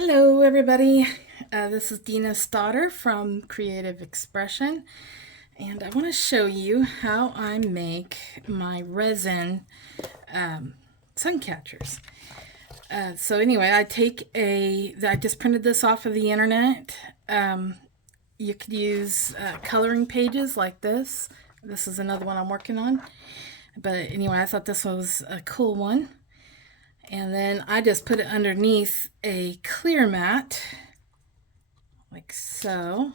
Hello, everybody. This is Dina Stoddard from Creative Expression, and I want to show you how I make my resin sun catchers. So anyway, I just printed this off of the internet. You could use coloring pages like this. This is another one I'm working on. But anyway, I thought this was a cool one. And then I just put it underneath a clear mat, like so.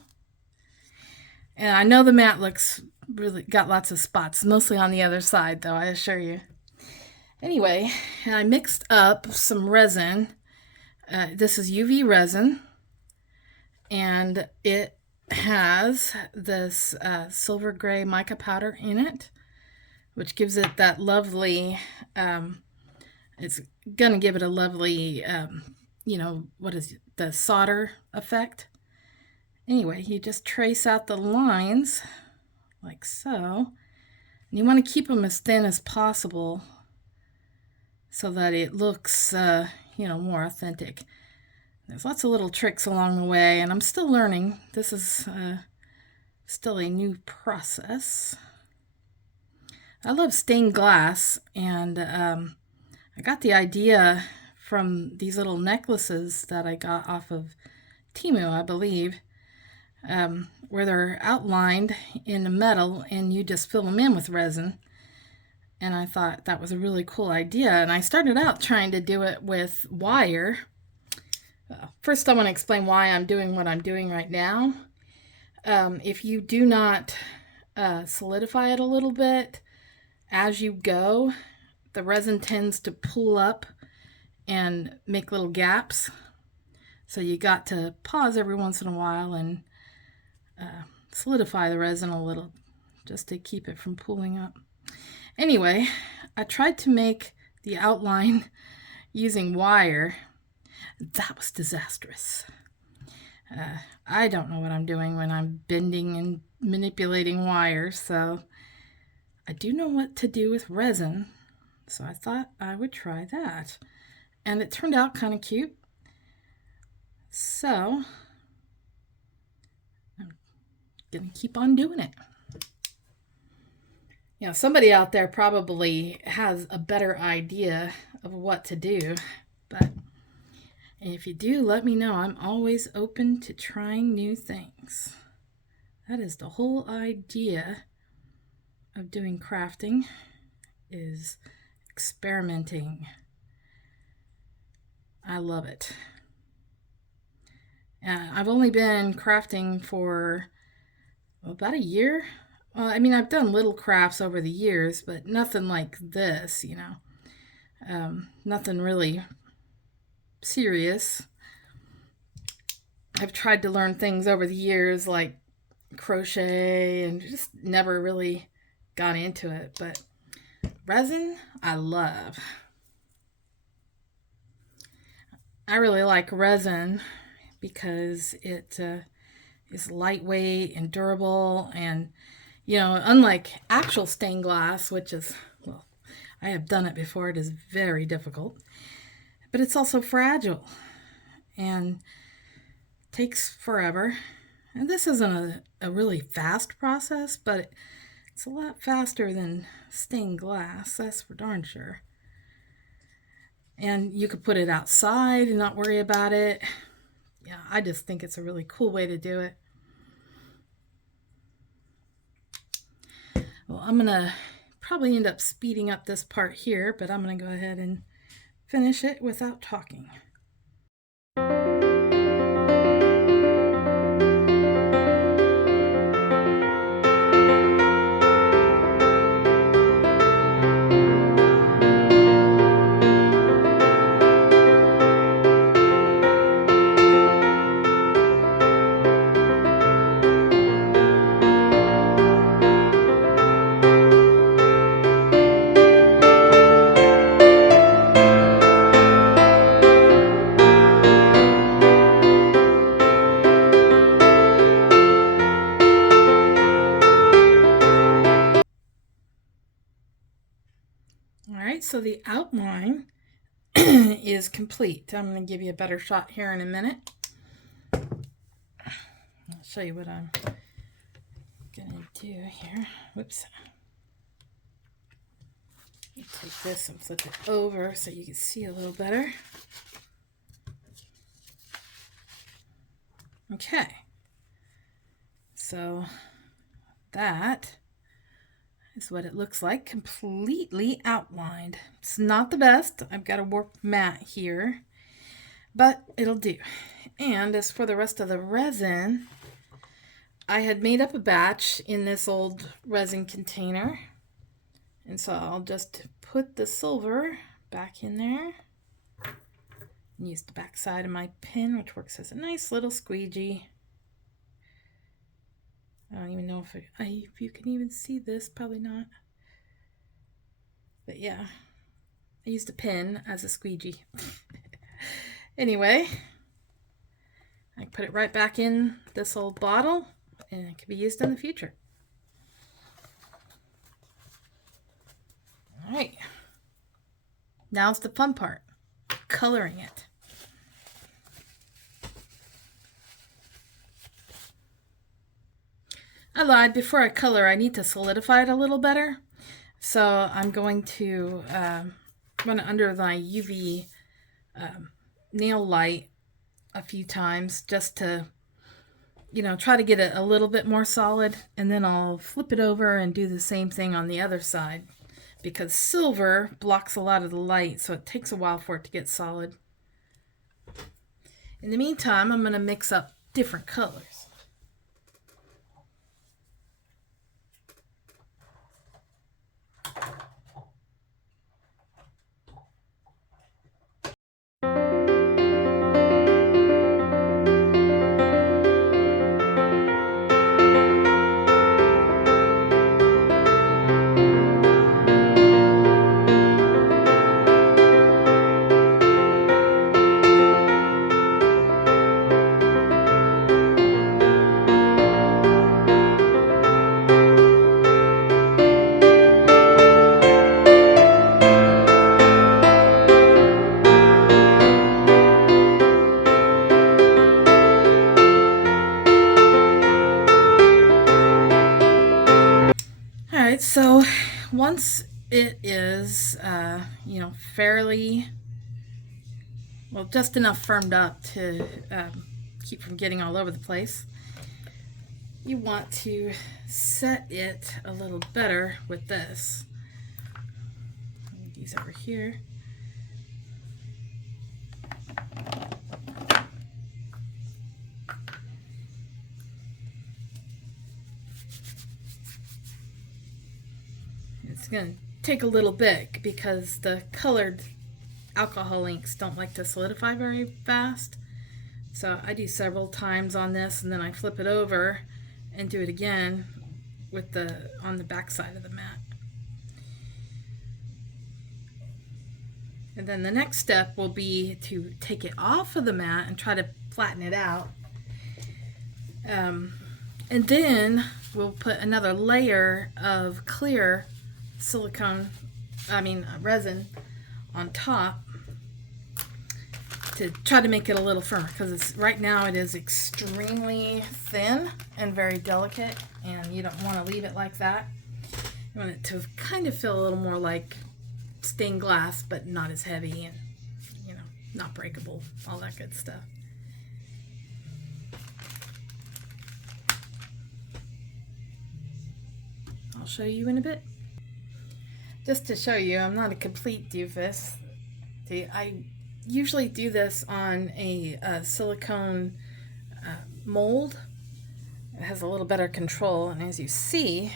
And I know the mat looks really got lots of spots, mostly on the other side though, I assure you. Anyway, I mixed up some resin. This is UV resin, and it has this silver gray mica powder in it, which gives it that lovely it's gonna give it a lovely, what is it, the solder effect. Anyway, you just trace out the lines like so. And you want to keep them as thin as possible so that it looks, more authentic. There's lots of little tricks along the way, and I'm still learning. This is still a new process. I love stained glass, and I got the idea from these little necklaces that I got off of Temu, I believe, where they're outlined in metal and you just fill them in with resin. And I thought that was a really cool idea. And I started out trying to do it with wire. First, I want to explain why I'm doing what I'm doing right now. If you do not solidify it a little bit as you go, the resin tends to pull up and make little gaps. So you got to pause every once in a while and solidify the resin a little just to keep it from pulling up. Anyway, I tried to make the outline using wire. That was disastrous. I don't know what I'm doing when I'm bending and manipulating wire, so I do know what to do with resin. So I thought I would try that. And it turned out kind of cute. So I'm going to keep on doing it. Somebody out there probably has a better idea of what to do. But if you do, let me know. I'm always open to trying new things. That is the whole idea of doing crafting, is experimenting. I love it. I've only been crafting for about a year. Well, I mean, I've done little crafts over the years, but nothing like this, nothing really serious. I've tried to learn things over the years like crochet and just never really got into it, but resin, I love. I really like resin because it is lightweight and durable, and unlike actual stained glass, which is, well, I have done it before, it is very difficult, but it's also fragile and takes forever. And this isn't a really fast process, but it's a lot faster than stained glass, that's for darn sure. And you could put it outside and not worry about it. Yeah, I just think it's a really cool way to do it. Well, I'm going to probably end up speeding up this part here, but I'm going to go ahead and finish it without talking. All right, so the outline is complete. I'm going to give you a better shot here in a minute. I'll show you what I'm going to do here. Whoops. Let me take this and flip it over so you can see a little better. Okay. So that is what it looks like, completely outlined. It's not the best. I've got a warped mat here, but it'll do. And as for the rest of the resin, I had made up a batch in this old resin container. And so I'll just put the silver back in there and use the back side of my pen, which works as a nice little squeegee. I don't even know if you can even see this, probably not. But yeah, I used a pen as a squeegee. Anyway, I put it right back in this old bottle and it can be used in the future. All right, now's the fun part, coloring it. I lied, before I color, I need to solidify it a little better. So I'm going to run it under my UV nail light a few times just to, try to get it a little bit more solid. And then I'll flip it over and do the same thing on the other side, because silver blocks a lot of the light, so it takes a while for it to get solid. In the meantime, I'm going to mix up different colors. So once it is, fairly, well, just enough firmed up to keep from getting all over the place, you want to set it a little better with this. Move these over here. It's going to take a little bit because the colored alcohol inks don't like to solidify very fast. So I do several times on this, and then I flip it over and do it again with on the back side of the mat. And then the next step will be to take it off of the mat and try to flatten it out. And then we'll put another layer of clear resin on top to try to make it a little firmer, because right now it is extremely thin and very delicate, and you don't want to leave it like that. You want it to kind of feel a little more like stained glass, but not as heavy and, not breakable, all that good stuff. I'll show you in a bit. Just to show you, I'm not a complete doofus. See, I usually do this on a silicone mold. It has a little better control, and as you see,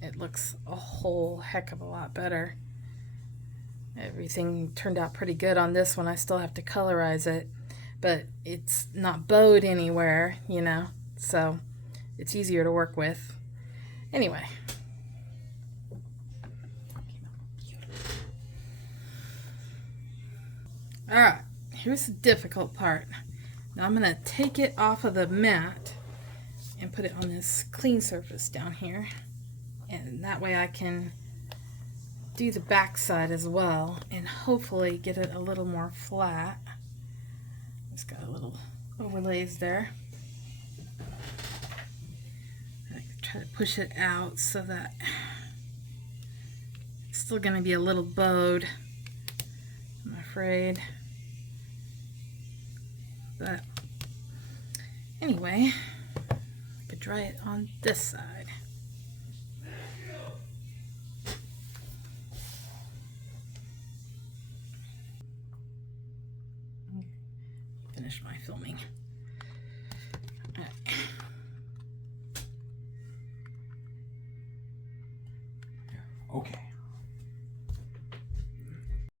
it looks a whole heck of a lot better. Everything turned out pretty good on this one. I still have to colorize it, but it's not bowed anywhere, so it's easier to work with. Anyway. Alright, here's the difficult part. Now I'm going to take it off of the mat and put it on this clean surface down here. And that way I can do the back side as well and hopefully get it a little more flat. It's got a little overlays there. I try to push it out so that it's still going to be a little bowed, I'm afraid. But anyway, I could try it on this side. Finish my filming. All right. Okay.